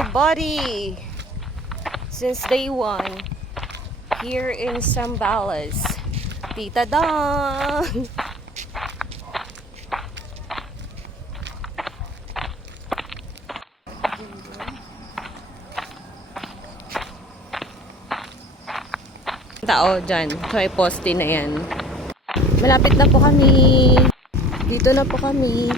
my buddy since day one here in Zambales. Tita Dawn! Tao dyan. Try poste na yan. Malapit na po kami. Dito na po kami.